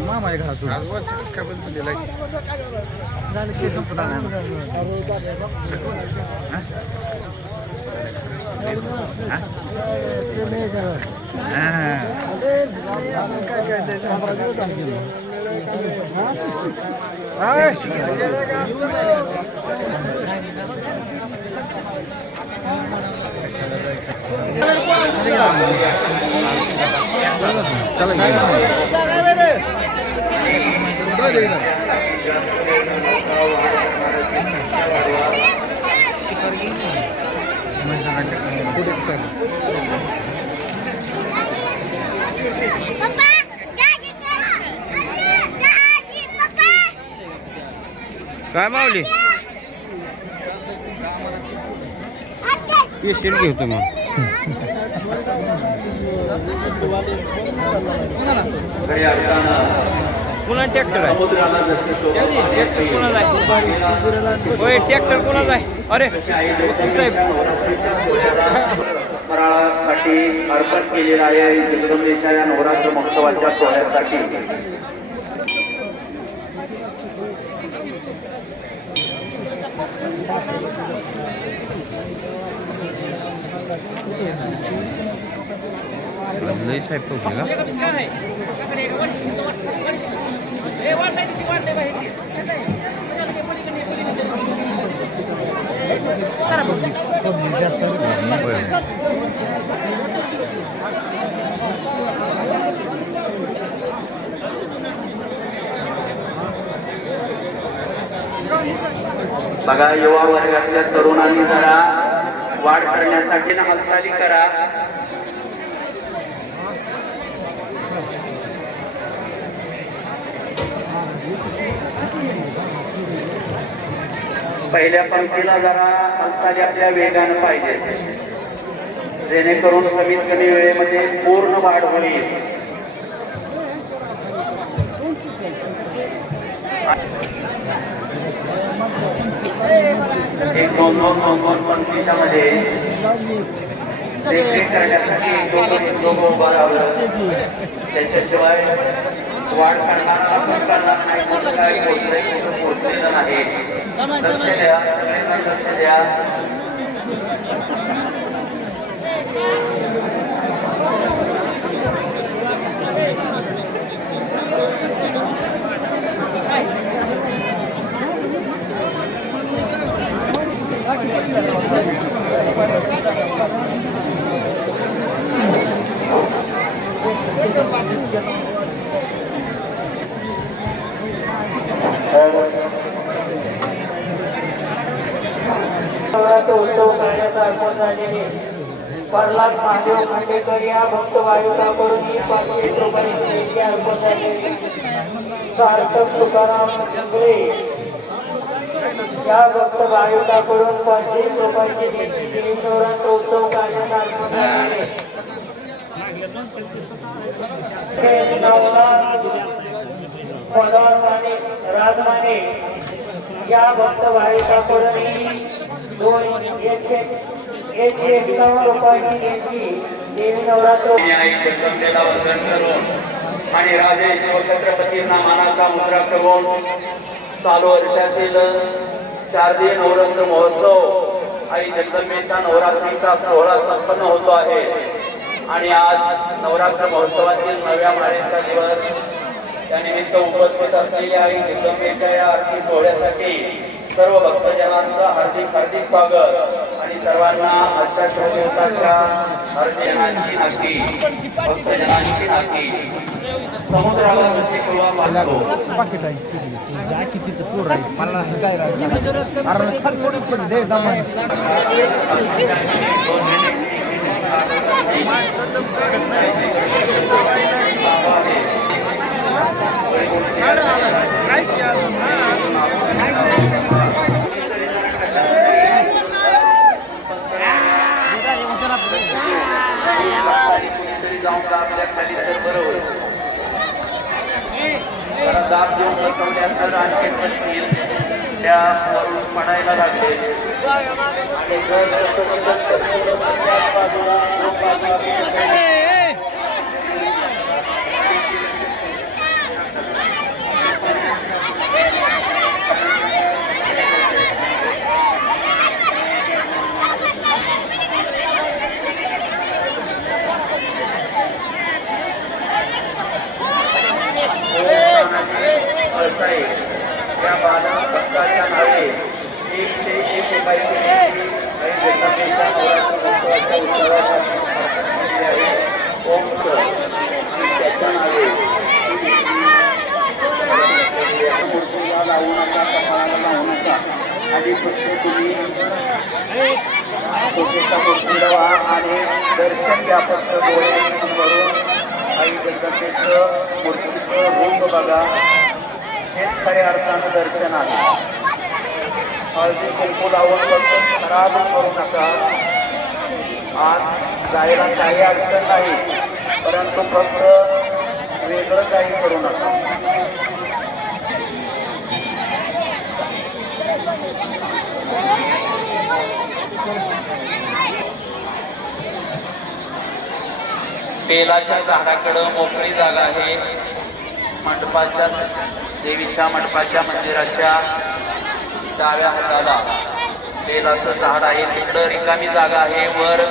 मामा एक आज वर्षाच काय बंद दिला झालं की काय काय मावली आते येशील घेऊ मग पुन्हा ट्रॅक्टर आहे ट्रॅक्टर कोणाचा आहे होय ट्रॅक्टर कोणाचा आहे अरे वकील साहेब फराळासाठी अर्पण केलेला आहे जगदंबेच्या या नवरात्र महोत्सवाच्या सोहळ्यासाठी Thank you. लई साहेब ठोकले का होय. बघा युवा वर्गातल्या तरुणांनी जरा वाढ करण्यासाठी ना हालचाली करा पहिल्या पंक्तीला जरा हालचाली आपल्या वेगानं पाहिजे. जेणेकरून कमीत कमी वेळेमध्ये पूर्ण वाढ होईल. एक दोन दोन दोन दोन पंक्तीच्या मध्ये देखरेख करण्यासाठी एक दोन दोन एक दोघं उभं राहावं त्याच्याशिवाय वाढ करणारा आपण करणार नाही कोण काय पोचलंय कुठं पोचलेलं नाही लक्ष द्या सगळ्यांना लक्ष द्या नवरात्र उत्सव करण्याचा अर्पण झालेले प्रल्हाद महादेव खांडेकर या भक्त वायुकाकडून ही पाचशे रुपयाची अर्पण झालेली सार्थक तुकाराम जिंगळे या भक्त वायुकाकडून पंचवीस रुपयाची देणगी दिली उत्सव करण्याचा अर्पण झालेले नवनाथ राजमाने या भक्त भाविकाकडून दोन एकशे एकशे एकावन्न रुपयाची देणगी देवी नवरात्र. वंदन करून आणि राजे व छत्रपतींना मानाचा मुद्रा करून चालू वर्षातील शारदीय नवरात्र महोत्सव आई जगदंबेचा नवरात्रीचा सोहळा संपन्न होतो आहे. आणि आज नवरात्र महोत्सवातील नव्या माळेचा दिवस त्यानिमित्त उपस्थित असलेल्या आई जगदंबेच्या या आरती सोहळ्यासाठी सर्व भक्तजनांचं हार्दिक हार्दिक स्वागत. आणि सर्वांना आजच्या दिवसाच्या हरजनांची नाती भक्तजनांची नाती समुद्राला कशी कळवा मारतो पाकिट आहे किती पोर आहे मला काय राहतं खाली तर बरं होईल. दाब देऊन बसवल्यानंतर आणखी बसतील त्या वरून पडायला लागले. आणि या बाला सत्ताच्या आणि जनतेच्या नवरात्र उत्सवाच्या आणि त्याच्या नावे मूर्तीला लावू दर्शन घ्या डोळे करून आई जनतेचं मूर्तीचं रूप बघा. हेच खऱ्या अर्थानं दर्शन आहे. हळदी कुंकू लावून फक्त खराब करू नका. आज जायला काही अडचण नाही परंतु फक्त वेगळं काही करू नका. बेलाच्या झाडाकडं मोकळी जागा आहे. मंडपाच्या देवीच्या मंडपाच्या मंदिराच्या डाव्या हाताला. तेलाचं झाड आहे. तिकडं रिकामी जागा आहे. वर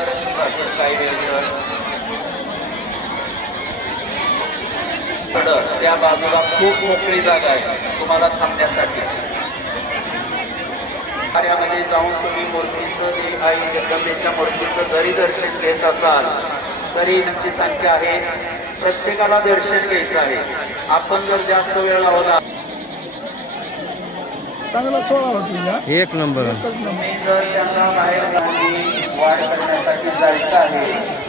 काही त्या बाजूला खूप मोकळी जागा आहे. तुम्हाला थांबण्यासाठी. कार्यामध्ये जाऊन तुम्ही मूर्तीचं जे आई जगदंबेच्या मूर्तीचं जरी दर्शन घेत असाल. हरिणांची संख्या आहे. प्रत्येकाला दर्शन घ्यायचं आहे. आपण जर जास्त वेळ लावला चांगला सोळा होती एक नंबर. जर त्यांना बाहेर वाढ करण्यासाठी जायचं आहे